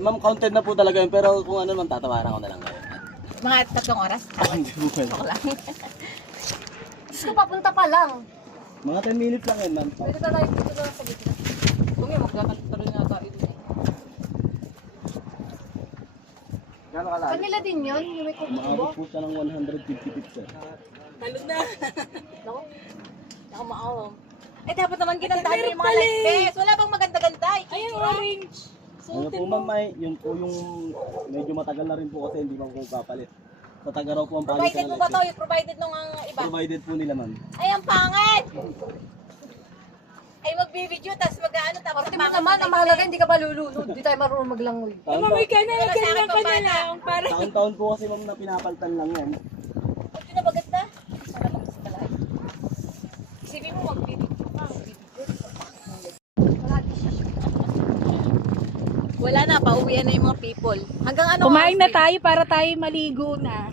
Ma'am, counted na po talaga yun, pero kung ano man, tatawaran ko na lang ngayon. Mga 3 oras. Hindi po pala. Ako lang. Diyos ko, papunta pa lang. Mga 10 minutes lang yun, ma'am. Pwede ka tayo dito na sa gitna. Kung yung magkakalimutan na tayo dun. Gano'n kalala? Kanila din yun, yung may kubo. Umaabot po siya ng 150 feet, sir. Talog na. Naku, Nakamaaw. Eh, dapat naman ginandahan mo yung mga light base. Wala bang maganda-ganda? ayun, orange. Ano po, ma'am, may, yun po yung medyo matagal na rin po kasi hindi pa po papalit. Sa taga raw po ang palit Provided mo ba to? Yung provided nung ang iba? Provided po nila, ma'am. Ay, ang pangit! Ay, mag-video, tapos mag-ano, tapos Pati mo naman, ang mahalaga, hindi ka pa lulunod. Hindi tayo marunong maglangoy. Taon-taon ganyan ka na lang. taon-taon po kasi, ma'am, na pinapalitan lang yan. Ba't yun na bagat na? Sana bagas pala. Isipin mo, mag-video ka. Wala na, pauwian na yung mga people. Hanggang ano? Kumain na tayo para tayo maligo na.